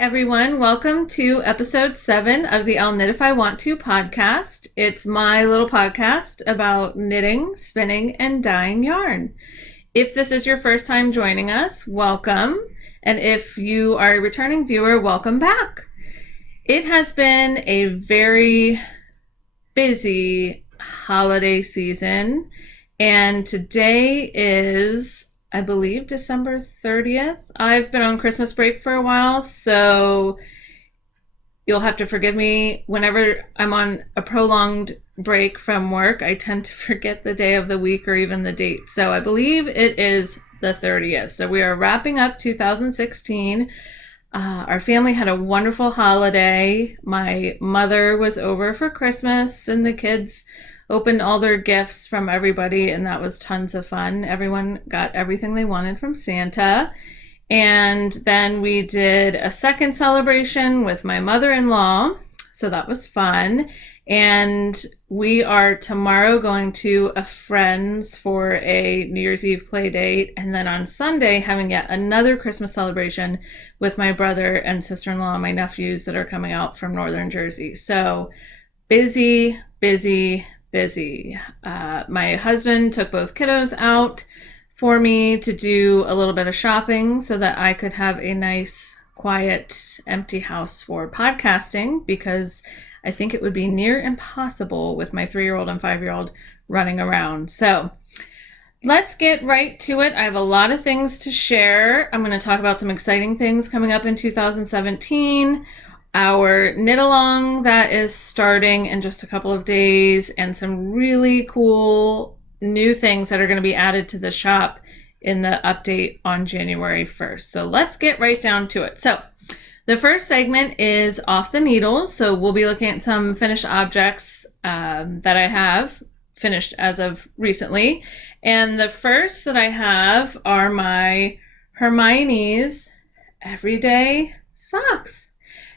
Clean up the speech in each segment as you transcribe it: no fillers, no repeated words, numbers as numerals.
everyone. Welcome to episode 7 of the I'll Knit If I Want To podcast. It's my little podcast about knitting, spinning, and dyeing yarn. If this is your first time joining us, welcome. And if you are a returning viewer, welcome back. It has been a very busy holiday season, and today is, I believe, December 30th. I've been on Christmas break for a while, so you'll have to forgive me. Whenever I'm on a prolonged break from work, I tend to forget the day of the week or even the date. So I believe it is the 30th. So we are wrapping up 2016. Our family had a wonderful holiday. My mother was over for Christmas, and the kids opened all their gifts from everybody, and that was tons of fun. Everyone got everything they wanted from Santa. And then we did a second celebration with my mother-in-law, so that was fun. And we are tomorrow going to a friend's for a New Year's Eve play date, and then on Sunday having yet another Christmas celebration with my brother and sister-in-law and my nephews that are coming out from northern Jersey. So busy, busy, busy. My husband took both kiddos out for me to do a little bit of shopping so that I could have a nice, quiet, empty house for podcasting, because I think it would be near impossible with my 3-year-old and 5-year-old running around. So let's get right to it. I have a lot of things to share. I'm going to talk about some exciting things coming up in 2017. Our Knitalong that is starting in just a couple of days, and some really cool new things that are going to be added to the shop in the update on January 1st. So let's get right down to it. So the first segment is off the needles. So we'll be looking at some finished objects that I have finished as of recently. And the first that I have are my Hermione's Everyday Socks.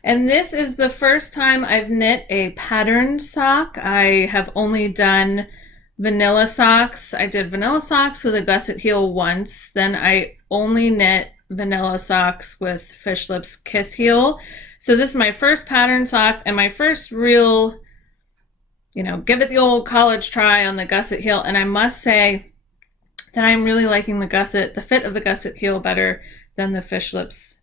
And this is the first time I've knit a patterned sock. I have only done vanilla socks. I did vanilla socks with a gusset heel once. Then I only knit vanilla socks with Fish Lips Kiss Heel. So this is my first pattern sock and my first real, give it the old college try on the gusset heel. And I must say that I'm really liking the fit of the gusset heel better than the Fish Lips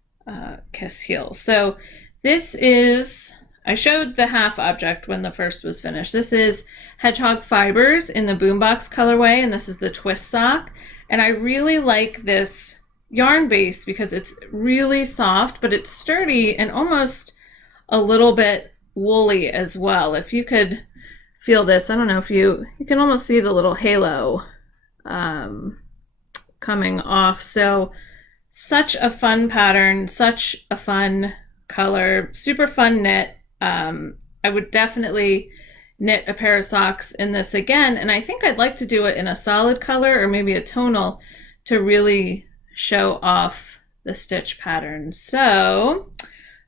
Kiss Heel. So this is, I showed the half object when the first was finished. This is Hedgehog Fibres in the Boombox colorway, and this is the twist sock. And I really like this yarn base because it's really soft, but it's sturdy and almost a little bit woolly as well. If you could feel this, I don't know if you can almost see the little halo coming off. So such a fun pattern, such a fun color, super fun knit. I would definitely knit a pair of socks in this again, and I think I'd like to do it in a solid color or maybe a tonal to really show off the stitch pattern. So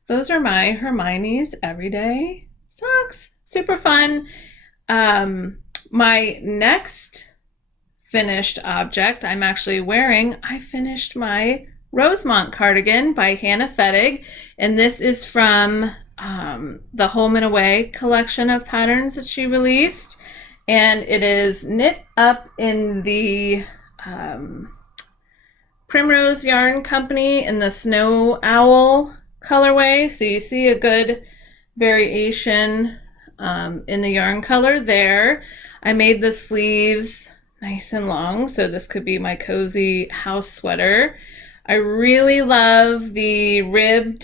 those are my Hermione's Everyday Socks. Super fun. My next finished object I'm actually wearing, I finished my Rosemont cardigan by Hannah Fettig, and this is from the Home and Away collection of patterns that she released, and it is knit up in the Primrose Yarn Company in the Snow Owl colorway. So you see a good variation in the yarn color there. I made the sleeves nice and long, so this could be my cozy house sweater. I really love the rib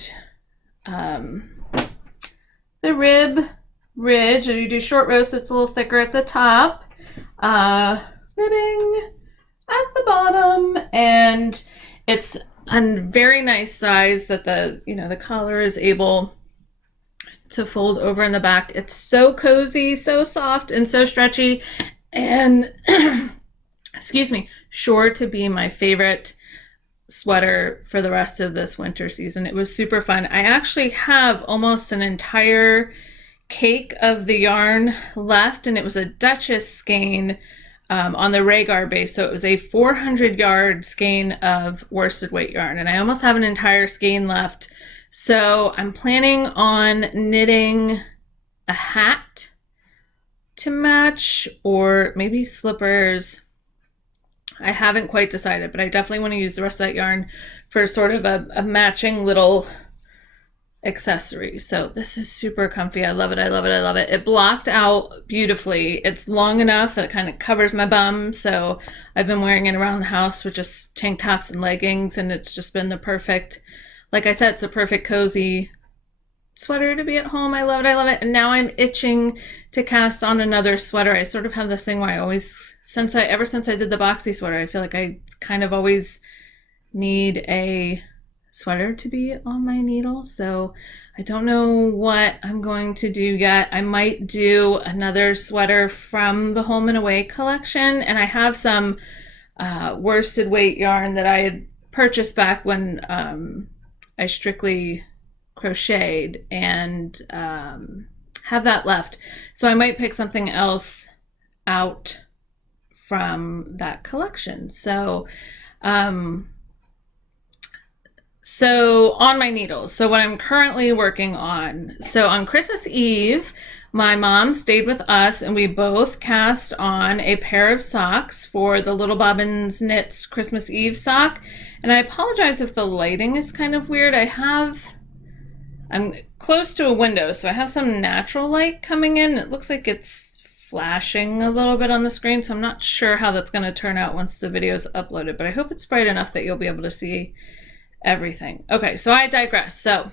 ridge. You do short row, so it's a little thicker at the top, ribbing at the bottom, and it's a very nice size that the collar is able to fold over in the back. It's so cozy, so soft, and so stretchy, and excuse me, sure to be my favorite sweater for the rest of this winter season. It was super fun. I actually have almost an entire cake of the yarn left, and it was a Duchess skein on the Rhaegar base. So it was a 400 yard skein of worsted weight yarn, and I almost have an entire skein left So I'm planning on knitting a hat to match, or maybe slippers. I haven't quite decided, but I definitely want to use the rest of that yarn for sort of a matching little accessory. So this is super comfy. I love it. I love it. I love it. It blocked out beautifully. It's long enough that it kind of covers my bum. So I've been wearing it around the house with just tank tops and leggings, and it's just been the perfect, like I said, it's a perfect cozy sweater to be at home. I love it. I love it. And now I'm itching to cast on another sweater. I sort of have this thing where I always, ever since I did the boxy sweater, I feel like I kind of always need a sweater to be on my needle. So I don't know what I'm going to do yet. I might do another sweater from the Home and Away collection, and I have some worsted weight yarn that I had purchased back when I strictly crocheted, and have that left. So I might pick something else out from that collection. So on my needles, so what I'm currently working on. So on Christmas Eve, my mom stayed with us and we both cast on a pair of socks for the Little Bobbins Knits Christmas Eve sock. And I apologize if the lighting is kind of weird. I'm close to a window, so I have some natural light coming in. It looks like it's flashing a little bit on the screen, so I'm not sure how that's going to turn out once the video is uploaded, but I hope it's bright enough that you'll be able to see everything. Okay, so I digress. So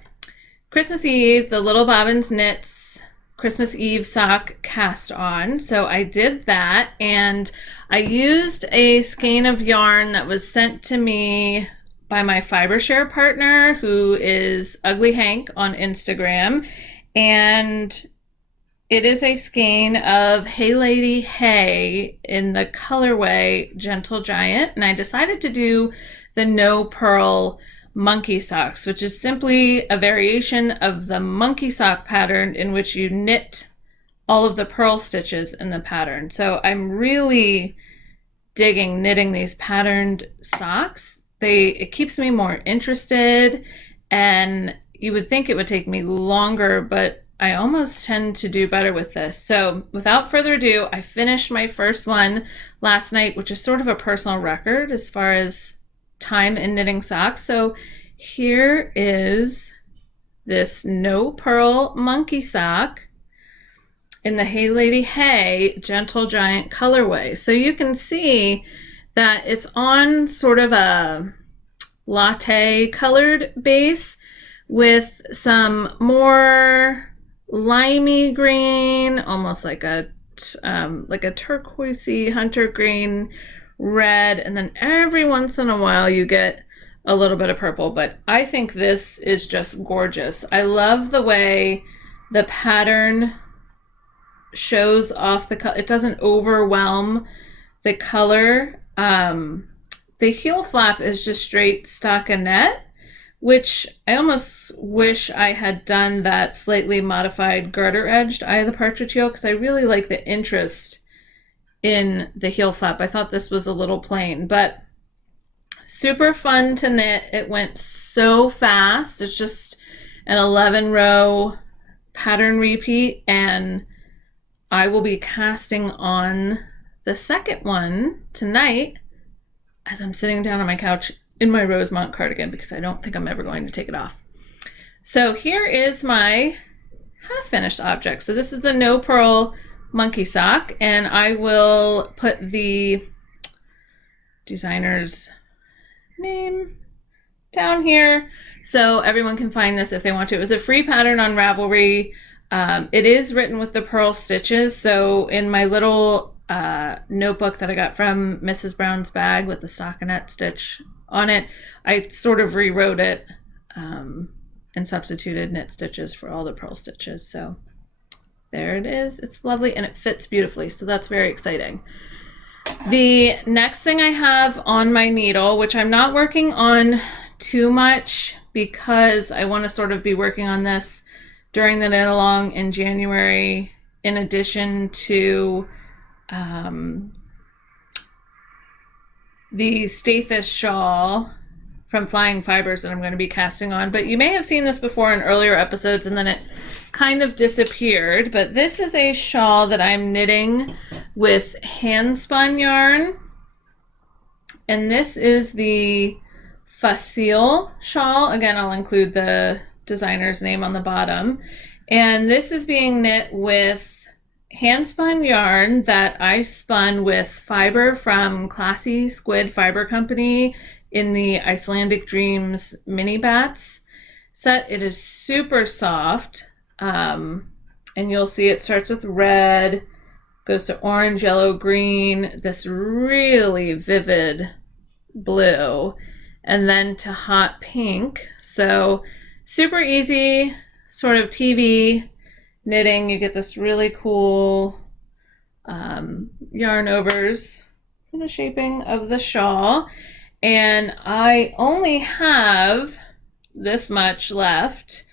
Christmas Eve, the Little Bobbins Knits Christmas Eve sock cast on. So I did that, and I used a skein of yarn that was sent to me by my fiber share partner, who is Ugly Hank on Instagram, and it is a skein of Hey Lady Hey in the colorway Gentle Giant, and I decided to do the No Purl monkey socks, which is simply a variation of the monkey sock pattern in which you knit all of the purl stitches in the pattern. So I'm really digging knitting these patterned socks. It keeps me more interested, and you would think it would take me longer, but I almost tend to do better with this. So without further ado, I finished my first one last night, which is sort of a personal record as far as time in knitting socks. So here is this No Purl monkey sock in the Hey Lady Hey Gentle Giant colorway. So you can see that it's on sort of a latte colored base with some more limey green, almost like a turquoisey hunter green red, and then every once in a while you get a little bit of purple. But I think this is just gorgeous. I love the way the pattern shows off the color. It doesn't overwhelm the color. The heel flap is just straight stockinette, which I almost wish I had done that slightly modified garter edged Eye of the Partridge heel, because I really like the interest in the heel flap. I thought this was a little plain, but super fun to knit. It went so fast. It's just an 11 row pattern repeat, and I will be casting on the second one tonight as I'm sitting down on my couch in my Rosemont cardigan, because I don't think I'm ever going to take it off. So here is my half finished object. So this is the No Purl monkey sock, and I will put the designer's name down here so everyone can find this if they want to. It was a free pattern on Ravelry. It is written with the purl stitches, so in my little notebook that I got from Mrs. Brown's bag with the stockinette stitch on it, I sort of rewrote it and substituted knit stitches for all the purl stitches. So there it is. It's lovely and it fits beautifully, so that's very exciting. The next thing I have on my needle, which I'm not working on too much because I want to sort of be working on this during the Knitalong in January, in addition to the Stathis shawl from Flying Fibres that I'm going to be casting on. But you may have seen this before in earlier episodes and then it kind of disappeared. But this is a shawl that I'm knitting with hand spun yarn. And this is the Facil shawl. Again, I'll include the designer's name on the bottom. And this is being knit with hand spun yarn that I spun with fiber from Classy Squid Fiber Company in the Icelandic Dreams mini bats set. It is super soft. And you'll see it starts with red, goes to orange, yellow, green, this really vivid blue, and then to hot pink. So super easy, sort of TV knitting. You get this really cool yarn overs for the shaping of the shawl. And I only have this much left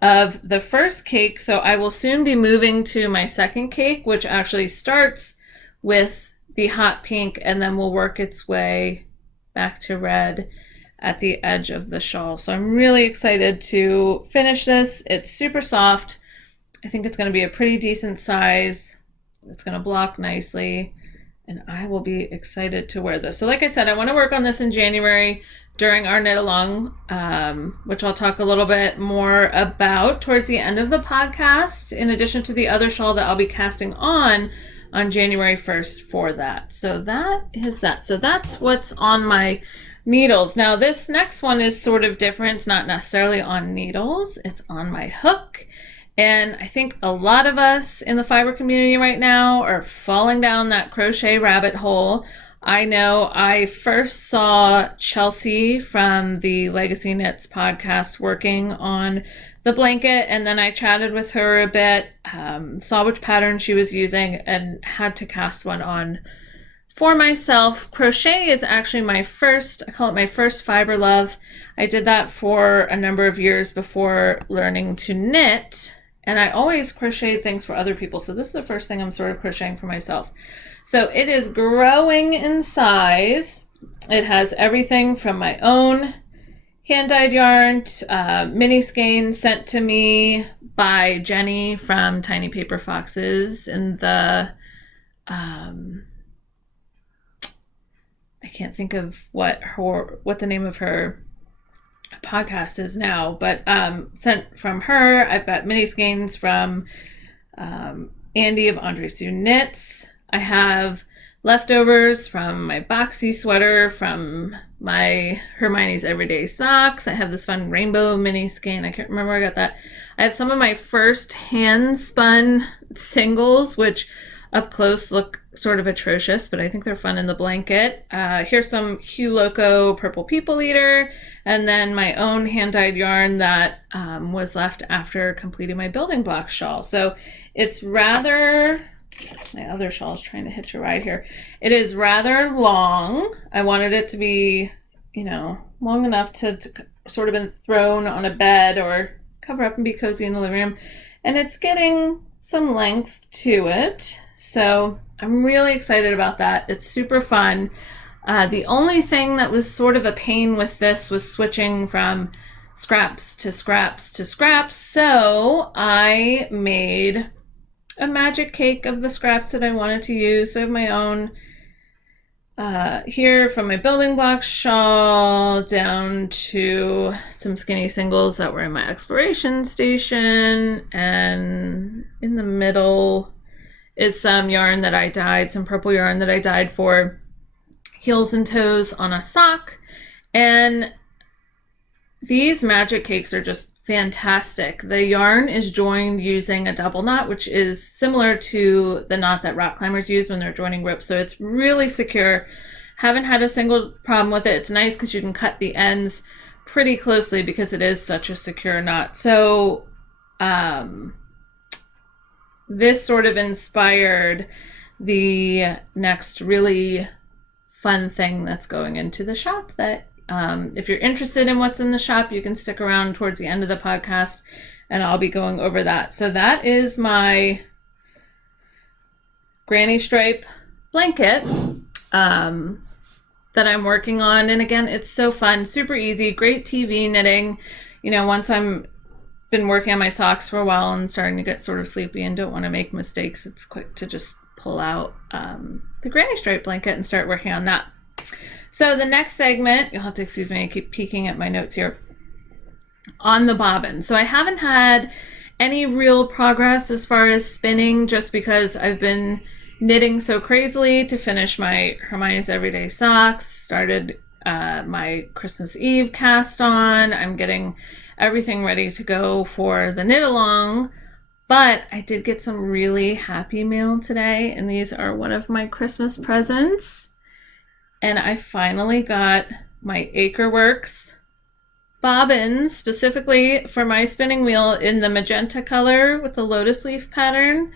of the first cake, so I will soon be moving to my second cake, which actually starts with the hot pink and then will work its way back to red at the edge of the shawl. So I'm really excited to finish this. It's super soft. I think it's going to be a pretty decent size. It's going to block nicely, and I will be excited to wear this. So like I said, I want to work on this in January during our knit along, which I'll talk a little bit more about towards the end of the podcast, in addition to the other shawl that I'll be casting on January 1st for that. So that is that. So that's what's on my needles. Now this next one is sort of different. It's not necessarily on needles, it's on my hook. And I think a lot of us in the fiber community right now are falling down that crochet rabbit hole. I know I first saw Chelsea from the Legacy Knits podcast working on the blanket, and then I chatted with her a bit, saw which pattern she was using, and had to cast one on for myself. Crochet is actually my first, I call it my first fiber love. I did that for a number of years before learning to knit, and I always crocheted things for other people. So this is the first thing I'm sort of crocheting for myself. So it is growing in size. It has everything from my own hand-dyed yarn, mini skein sent to me by Jenny from Tiny Paper Foxes in the, I can't think of what the name of her podcast is now, but sent from her. I've got mini skeins from Andy of AndreSueKnits. I have leftovers from my boxy sweater from my Hermione's Everyday Socks. I have this fun rainbow mini skein. I can't remember where I got that. I have some of my first hand spun singles, which up close look sort of atrocious, but I think they're fun in the blanket. Here's some Hue Loco Purple People Eater, and then my own hand-dyed yarn that was left after completing my building block shawl. So it's rather, my other shawl is trying to hitch a ride here. It is rather long. I wanted it to be, you know, long enough to sort of been thrown on a bed or cover up and be cozy in the living room. And it's getting some length to it. So I'm really excited about that. It's super fun. The only thing that was sort of a pain with this was switching from scraps to scraps to scraps. So I made a magic cake of the scraps that I wanted to use. So I have my own here, from my building block shawl down to some skinny singles that were in my exploration station, and in the middle is some yarn that I dyed, some purple yarn that I dyed for heels and toes on a sock. And these magic cakes are just fantastic. The yarn is joined using a double knot, which is similar to the knot that rock climbers use when they're joining ropes. So it's really secure. Haven't had a single problem with it. It's nice because you can cut the ends pretty closely because it is such a secure knot. So this sort of inspired the next really fun thing that's going into the shop that if you're interested in what's in the shop, you can stick around towards the end of the podcast and I'll be going over that. So that is my granny stripe blanket. that I'm working on. And again, it's so fun, super easy, great TV knitting. You know, once I'm been working on my socks for a while and starting to get sort of sleepy and don't want to make mistakes, it's quick to just pull out the granny stripe blanket and start working on that. So the next segment, you'll have to excuse me, I keep peeking at my notes here, on the bobbin. So I haven't had any real progress as far as spinning, just because I've been knitting so crazily to finish my Hermione's Everyday Socks, started my Christmas Eve cast on. I'm getting everything ready to go for the Knitalong, but I did get some really happy mail today, and these are one of my Christmas presents. And I finally got my Akerworks bobbins, specifically for my spinning wheel, in the magenta color with the lotus leaf pattern.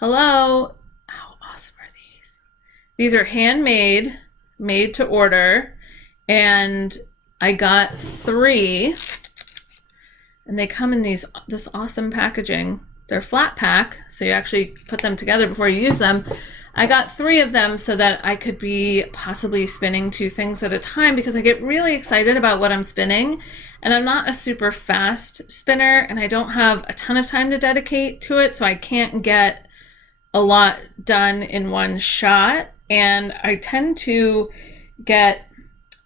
Hello. How awesome are these? These are handmade, made to order, and I got 3, and they come in this awesome packaging. They're flat pack, so you actually put them together before you use them. I got 3 of them so that I could be possibly spinning 2 things at a time, because I get really excited about what I'm spinning, and I'm not a super fast spinner, and I don't have a ton of time to dedicate to it, so I can't get a lot done in one shot, and I tend to get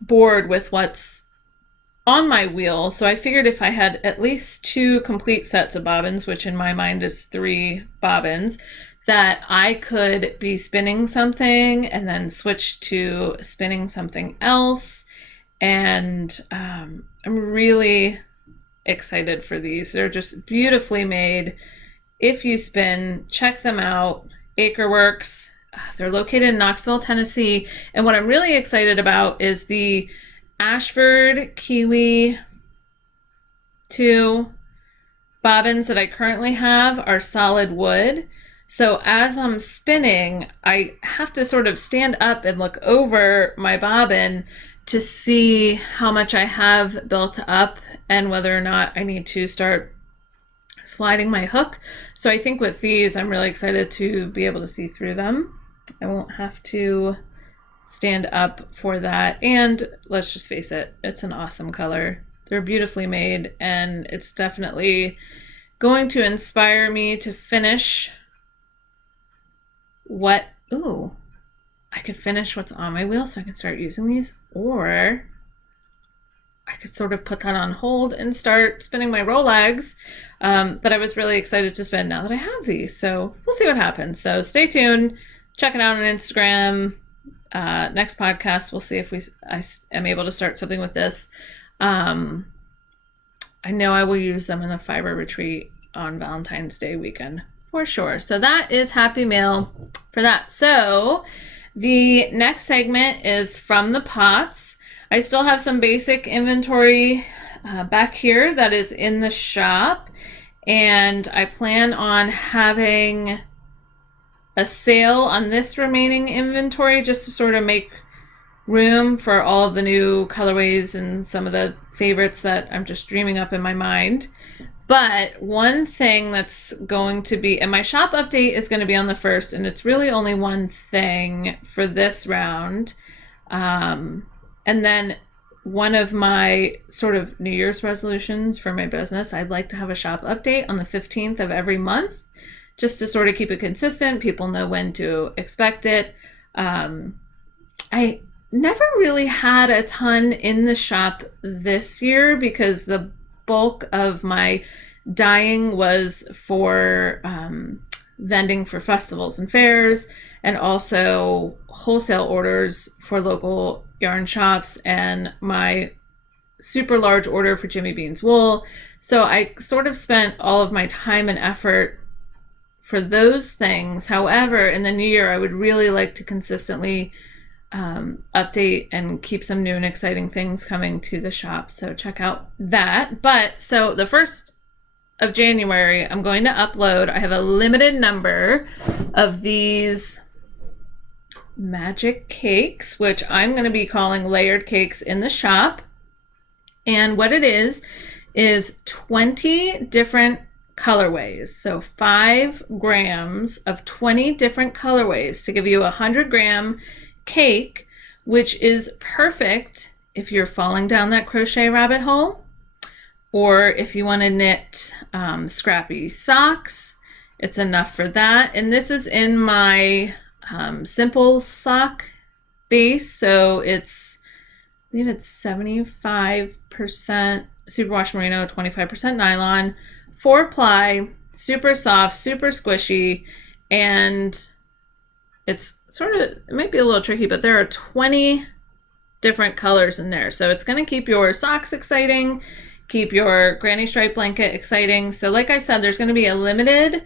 bored with what's on my wheel. So I figured if I had at least 2 complete sets of bobbins, which in my mind is 3 bobbins, that I could be spinning something and then switch to spinning something else. And I'm really excited for these. They're just beautifully made. If you spin, check them out. Akerworks. They're located in Knoxville, Tennessee. And what I'm really excited about is the Ashford Kiwi 2 bobbins that I currently have are solid wood. So as I'm spinning, I have to sort of stand up and look over my bobbin to see how much I have built up and whether or not I need to start sliding my hook. So I think with these, I'm really excited to be able to see through them. I won't have to stand up for that. And let's just face it, it's an awesome color. They're beautifully made, and it's definitely going to inspire me to finish I could finish what's on my wheel so I can start using these, or I could sort of put that on hold and start spinning my Rolegs that I was really excited to spin now that I have these. So we'll see what happens. So stay tuned, check it out on Instagram. Next podcast, we'll see if I am able to start something with this. I know I will use them in a fiber retreat on Valentine's Day weekend for sure. So that is happy mail for that. So the next segment is from the pots. I still have some basic inventory back here that is in the shop, and I plan on having a sale on this remaining inventory just to sort of make room for all of the new colorways and some of the favorites that I'm just dreaming up in my mind. But one thing that's going to be, and my shop update is going to be on the 1st, and it's really only one thing for this round. And then one of my sort of New Year's resolutions for my business, I'd like to have a shop update on the 15th of every month, just to sort of keep it consistent. People know when to expect it. I never really had a ton in the shop this year because the bulk of my dyeing was for vending for festivals and fairs, and also wholesale orders for local yarn shops, and my super large order for Jimmy Bean's wool. So I sort of spent all of my time and effort for those things. However, in the new year, I would really like to consistently update and keep some new and exciting things coming to the shop. So check out that. But so the 1st of January, I'm going to upload. I have a limited number of these magic cakes, which I'm going to be calling layered cakes in the shop. And what it is 20 different colorways. So 5 grams of 20 different colorways to give you a 100-gram cake which is perfect if you're falling down that crochet rabbit hole, or if you want to knit scrappy socks. It's enough for that. And this is in my simple sock base, so I believe it's 75% superwash merino, 25% nylon, 4-ply, super soft, super squishy, and it's it might be a little tricky, but there are 20 different colors in there. So it's going to keep your socks exciting, keep your granny stripe blanket exciting. So like I said, there's going to be a limited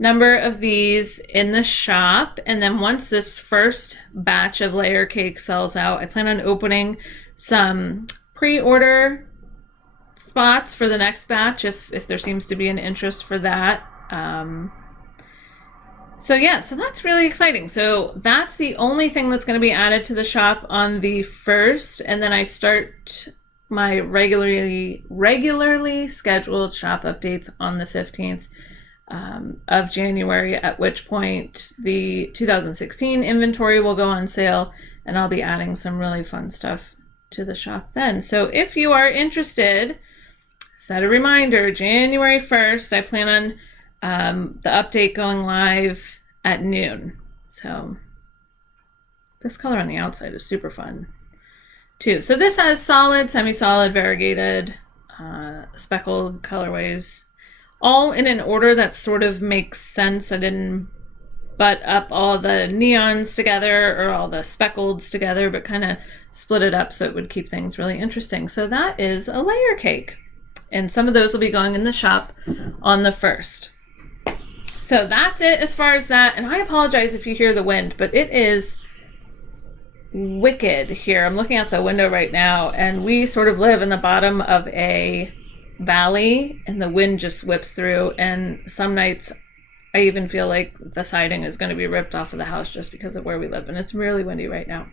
number of these in the shop, and then once this first batch of layer cake sells out, I plan on opening some pre-order spots for the next batch if there seems to be an interest for that. So yeah, so that's really exciting. So that's the only thing that's going to be added to the shop on the 1st, and then I start my regularly scheduled shop updates on the 15th of January, at which point the 2016 inventory will go on sale, and I'll be adding some really fun stuff to the shop then. So if you are interested, set a reminder, January 1st, I plan on the update going live at noon. So this color on the outside is super fun too. So this has solid, semi-solid, variegated, speckled colorways, all in an order that sort of makes sense. I didn't butt up all the neons together or all the speckleds together, but kind of split it up so it would keep things really interesting. So that is a layer cake, and some of those will be going in the shop on the 1st. So that's it as far as that. And I apologize if you hear the wind, but it is wicked here. I'm looking out the window right now, and we sort of live in the bottom of a valley, and the wind just whips through, and some nights I even feel like the siding is going to be ripped off of the house just because of where we live, and it's really windy right now.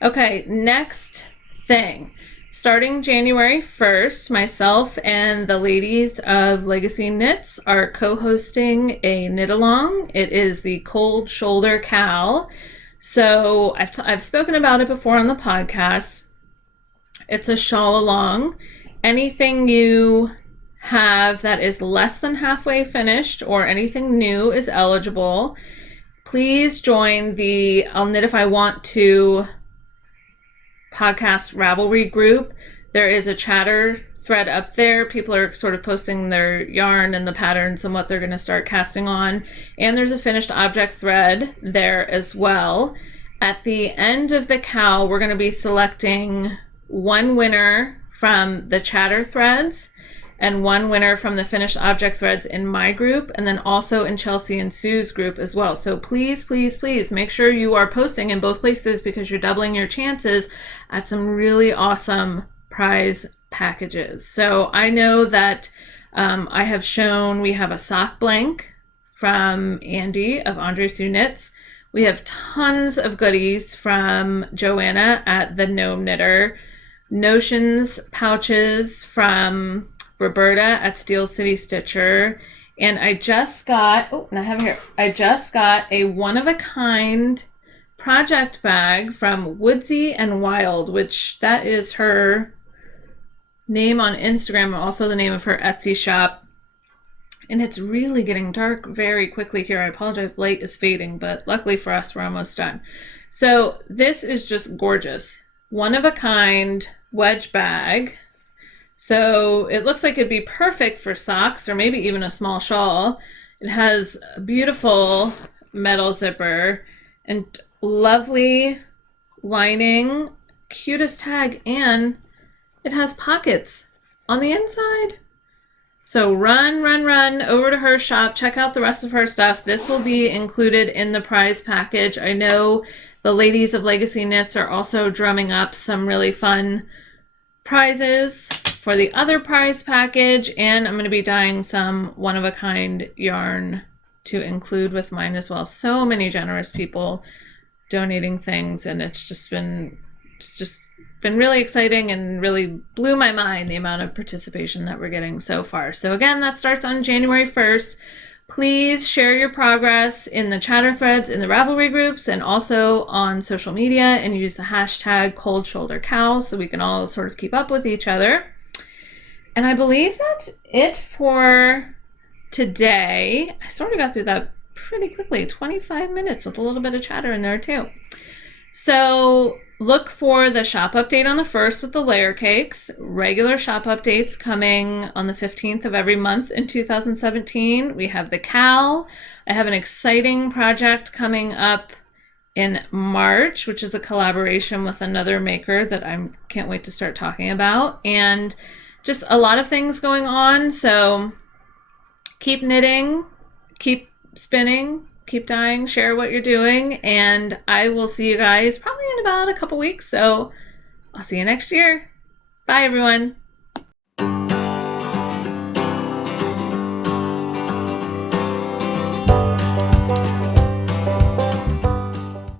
Okay, next thing. Starting January 1st, myself and the ladies of Legacy Knits are co-hosting a knit-along. It is the Cold Shoulder Cal. So I've spoken about it before on the podcast. It's a shawl along. Anything you have that is less than halfway finished or anything new is eligible. Please join the I'll Knit If I Want To podcast Ravelry group. There is a chatter thread up there. People are sort of posting their yarn and the patterns and what they're going to start casting on. And there's a finished object thread there as well. At the end of the cowl, we're going to be selecting one winner from the chatter threads and one winner from the finished object threads in my group, and then also in Chelsea and Sue's group as well. So please, please, please make sure you are posting in both places, because you're doubling your chances at some really awesome prize packages. So I know that I have shown we have a sock blank from Andy of AndreSueKnits. We have tons of goodies from Joanna at the Nome Knitter, notions pouches from Roberta at Steel City Stitcher, and I just got, I just got a one-of-a-kind project bag from Woodsy and Wild, which that is her name on Instagram and also the name of her Etsy shop. And it's really getting dark very quickly here. I apologize, light is fading, but luckily for us, we're almost done. So this is just gorgeous. One-of-a-kind wedge bag. So it looks like it'd be perfect for socks or maybe even a small shawl. It has a beautiful metal zipper and lovely lining, cutest tag, and it has pockets on the inside. So run over to her shop, check out the rest of her stuff. This will be included in the prize package. I know the ladies of Legacy Knits are also drumming up some really fun prizes for the other prize package, and I'm going to be dyeing some one-of-a-kind yarn to include with mine as well. So many generous people donating things, and it's just been really exciting and really blew my mind the amount of participation that we're getting so far. So again, that starts on January 1st. Please share your progress in the chatter threads, in the Ravelry groups, and also on social media, and use the hashtag Cold Shoulder Cow so we can all sort of keep up with each other. And I believe that's it for today. I sort of got through that pretty quickly, 25 minutes with a little bit of chatter in there too. So look for the shop update on the 1st with the layer cakes. Regular shop updates coming on the 15th of every month in 2017. We have the cowl. I have an exciting project coming up in March, which is a collaboration with another maker that I can't wait to start talking about. And just a lot of things going on. So keep knitting, keep spinning, keep dyeing, share what you're doing, and I will see you guys probably in about a couple weeks. So I'll see you next year. Bye, everyone.